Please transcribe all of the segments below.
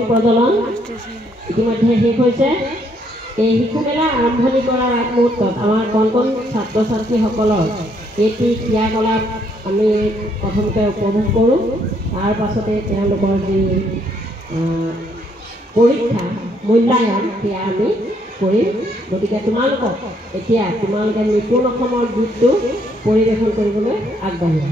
বৰশী প্ৰজ্বলন ইতিমধ্যে শেষ হৈছে। এই শিশু মেলা আৰম্ভণি কৰাৰ আগমুহূৰ্তত আমাৰ কণ কণ ছাত্ৰ ছাত্ৰীসকলৰ এটি ক্ৰিয়াকলাপ আমি প্ৰথমতে উপভোগ কৰোঁ। তাৰ পাছতে তেওঁলোকৰ যি পৰীক্ষা মূল্যায়ন সেয়া আমি কৰিম। গতিকে তোমালোকক এতিয়া তোমালোকে নিপুণ অসমৰ গীতটো পৰিৱেশন কৰিবলৈ আগবাঢ়িবা।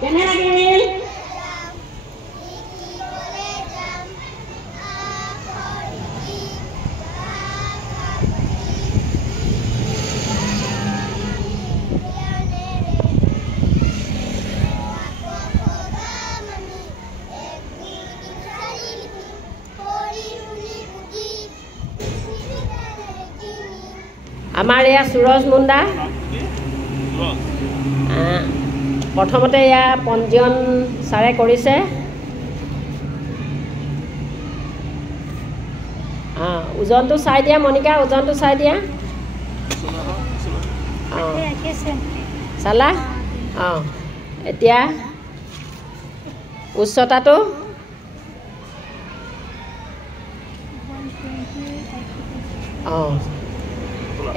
কেনে লাগিল? আমাৰ এয়া সুৰজ মুণ্ডা। প্ৰথমতে এয়া পঞ্জীয়ন ছাৰে কৰিছে। ওজনটো চাই দিয়া মণিকা, ওজনটো চাই দিয়া। চালা? এতিয়া উচ্চতাটো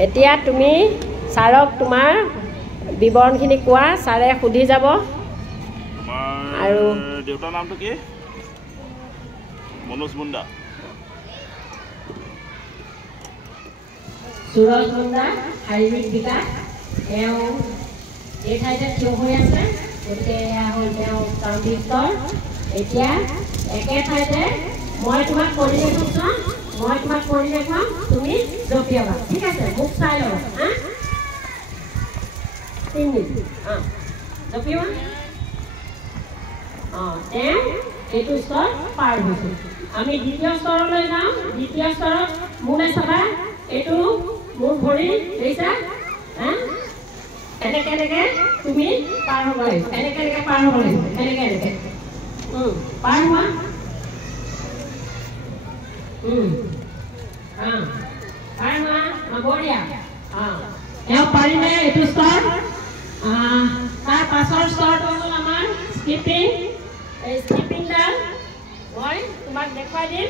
এতিয়া তুমি ছাৰক তোমাৰ বিৱৰণখিনি কোৱা, ছাৰে সুধি যাব। আৰু দেউতাৰ নামটো কি? মনোজ মুণ্ডা। সুৰজ মুণ্ডা শাৰীৰিক বিকাশ। তেওঁ এই ঠাইতে থিয় হৈ আছে, গতিকে এয়া হ'ল তেওঁ প্ৰাৰম্ভিক স্তৰ। এতিয়া একে ঠাইতে মই তোমাক কৰি দেখুৱাম, তুমি জঁপিয়াবা। ঠিক আছে? মোক চাই ল'বা। জঁপিওৱা। তেওঁ এইটো স্তৰ পাৰ হৈছে। আমি দ্বিতীয় স্তৰলৈ যাওঁ। দ্বিতীয় স্তৰত মোলৈ চাবা। এইটো মোৰ ভৰি দেখিছা? এনেকে এনেকে তুমি পাৰ হ'ব লাগিব। এনেকে এনেকে পাৰ হ'ব লাগিব। এনেকে এনেকে পাৰ হোৱা। পাৰ হোৱা। বঢ়িয়া। তেওঁ পাৰিলে এইটো স্তৰ। তাৰ পাছৰ স্তৰটো হ'ল আমাৰ স্কিপিং। এই স্কিপিংডাল মই তোমাক দেখুৱাই দিম।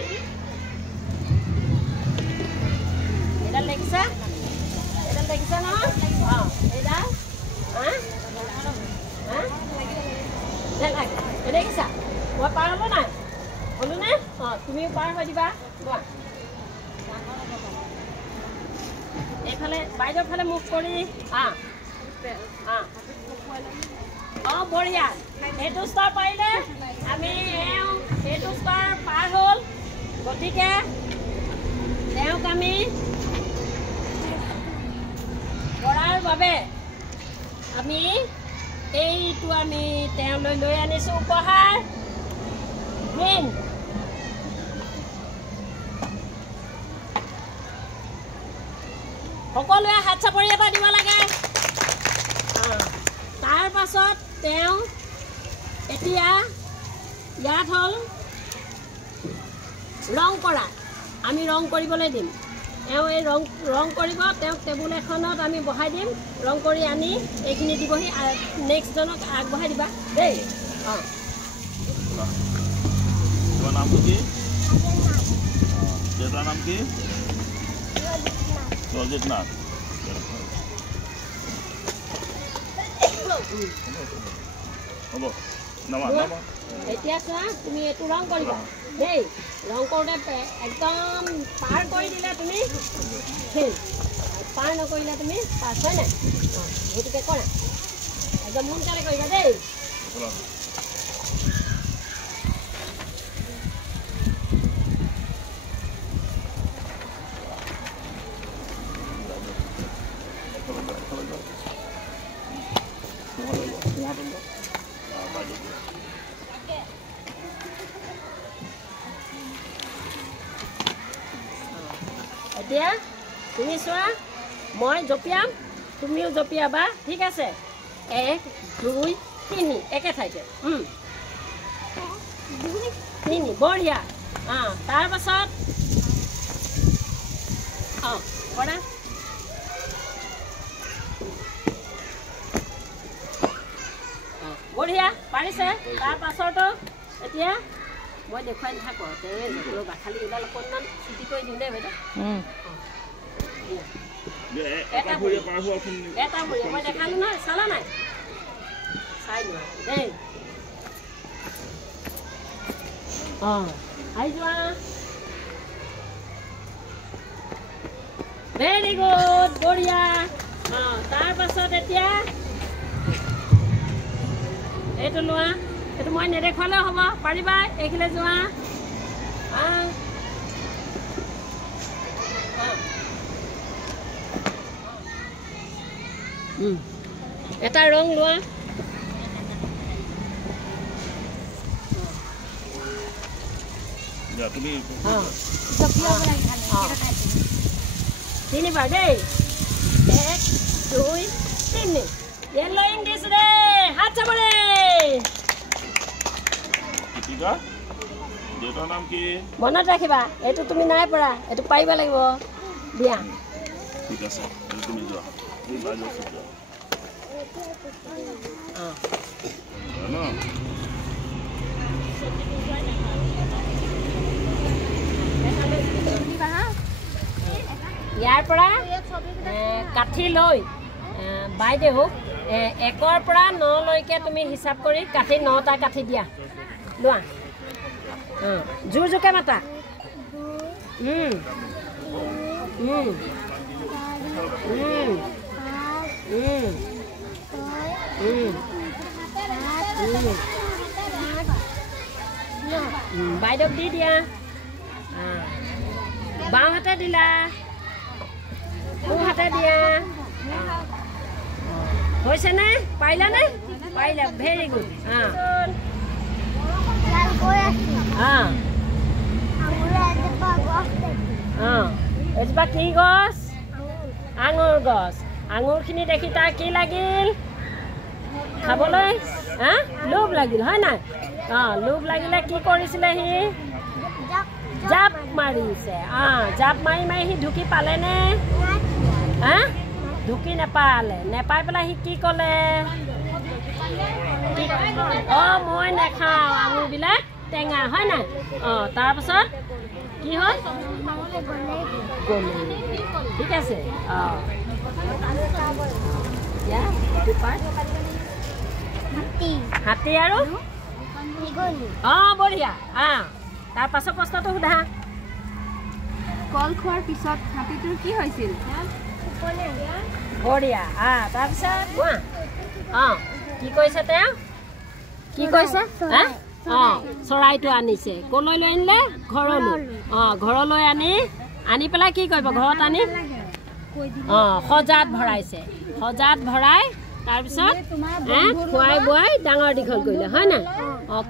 এইডাল দেখিছা? এইডাল দেখিছা নহয়? এইডাল দেখিছা? মই পাৰ হ'ব নাই? হ'লো নে? তুমিও পাৰ হৈ দিবা। এইফালে বাইদেউৰ ফালে মুখ কৰি বঢ়িয়া। এইটো স্তৰ পাৰিলে আমি এইটো স্তৰ পাৰ হ'ল। গতিকে তেওঁক আমি কৰাৰ বাবে আমি এইটো আমি তেওঁলৈ লৈ আনিছোঁ উপহাৰ। সকলোৱে হাত চাপৰি এটা দিব লাগে। তাৰ পাছত তেওঁ এতিয়া ইয়াত হ'ল ৰং কৰা। আমি ৰং কৰিবলৈ দিম। তেওঁ এই ৰং কৰিব। তেওঁক টেবুল এখনত আমি বহাই দিম। ৰং কৰি আনি এইখিনি দিবহি। নেক্সটজনক আগবঢ়াই দিবা দেই। তোমাৰ নামটো কি? দেউতাৰ নাম কি? ৰঞ্জিত নাথ। হ'ব নামা। এতিয়া চোৱা, তুমি এইটো ৰং কৰিবা দেই। ৰং কৰোঁতে একদম পাৰ কৰি দিলে তুমি ফেইল, পাৰ নকৰিলে তুমি পাছ, হয় নাই? গতিকে কৰা, একদম সোনকালে কৰিবা দেই। এতিয়া তুমি চোৱা, মই জঁপিয়াম, তুমিও জঁপিয়াবা। ঠিক আছে? 1 2 3 একে ঠাইতে। 3 বঢ়িয়া। তাৰ পাছত কৰা বঢ়িয়া পাৰিছে তাৰ পাছতো এতিয়া মই দেখুৱাই নাথাকো ৰ'বা খালি এইডাল অকণমান চুটি কৰি দিওঁ দেই বাইদেউ এটা ভৰি মই দেখালো নহয় চালা নাই চাই লোৱা দেই আহি যোৱা ভেৰি গুড বঢ়িয়া তাৰ পাছত এতিয়া এইটো লোৱা এইটো মই নেদেখুৱালেও হ'ব পাৰিবা এইখিলে যোৱা এটা ৰং লোৱা তিনিবাৰ দেই 1 2 3 Yellow English day. Hat sabore. Kitika? Deotar naam ki? Monat rakhiba. Etu tumi nai para. Etu paiba lagibo. Dia. Thik ase. Etu tumi joa. Ei bajo sibjo. No. Yar para kathi loi বাইদেউ 1ৰ পৰা 9 লৈকে তুমি হিচাপ কৰি কাঠি 9টা কাঠি দিয়া লোৱা জোৰ জোকে মাতা বাইদেউ দি দিয়া বাওঁ হাতে দিলা সোঁ হাতে দিয়া হৈছে নে পাইলা নে পাইলা ভেৰি গুড এজোপা কি গছ আঙুৰ গছ আঙুৰখিনি দেখি তাৰ কি লাগিল খাবলৈ লোভ লাগিল হয় নাই লোভ লাগিলে কি কৰিছিলে সি জাপ মাৰিছে জাপ মাৰি মাৰি সি ঢুকি পালেনে ঢুকি নেপালে নেপাই পেলাই সি কি ক'লে মই নেখাওঁ আঙুৰবিলাক টেঙা হয় নাই তাৰপাছত কি হ'ল ঠিক আছে হাতী আৰু বঢ়িয়া তাৰ পাছত প্ৰশ্নটো সোধা কল খোৱাৰ পিছত হাতীটোৰ কি হৈছিল বঢ়িয়া তাৰপিছত কি কৈছে তেওঁ কি কৈছে চৰাইটো আনিছে কলৈ লৈ আনিলে ঘৰলৈ ঘৰলৈ আনি পেলাই কি কৰিব ঘৰত আনি সজাত ভৰাইছে সজাত ভৰাই তাৰপিছত খুৱাই বোৱাই ডাঙৰ দীঘল কৰিলে হয় নাই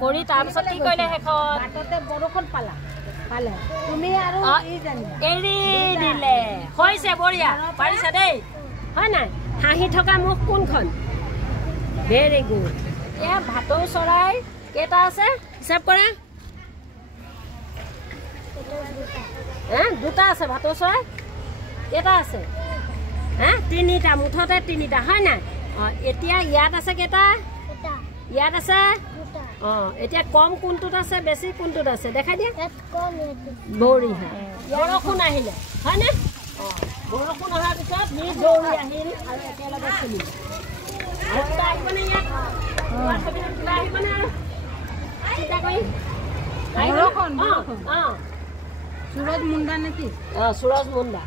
কৰি তাৰপিছত কি কৰিলে শেষত বৰষুণ পালা পালে তুমি আৰু এৰি দিলে হৈছে বঢ়িয়া পাৰিছা দেই হয় নাই হাঁহি থকা মুখ কোনখন ভেৰি গুড এয়া ভাটৌ চৰাই কেইটা আছে হিচাপ কৰা দুটা আছে ভাটৌ চৰাই কেইটা আছে তিনিটা মুঠতে তিনিটা হয় নাই এতিয়া ইয়াত আছে কেইটা ইয়াত আছে এতিয়া কম কোনটোত আছে বেছি কোনটোত আছে দেখাই দিয়া বঢ়িয়া বৰষুণ আহিলে হয়নে বৰষুণ অহাৰ পিছত সি দৌৰি আহিল আৰু একেলগে খেলিল আৰু কিবা আহিবনে ইয়াত কিবা আহিবনে চিন্তা কৰি সুৰজ মুণ্ডা নেকি সুৰজ মুণ্ডা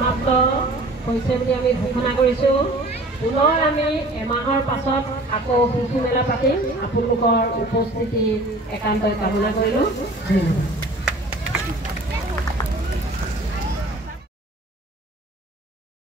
সমাপ্ত হৈছে বুলি আমি ঘোষণা কৰিছোঁ। পুনৰ আমি এমাহৰ পাছত আকৌ শিশু মেলা পাতিম। আপোনালোকৰ উপস্থিতি একান্তই কামনা কৰিলোঁ। ধন্যবাদ।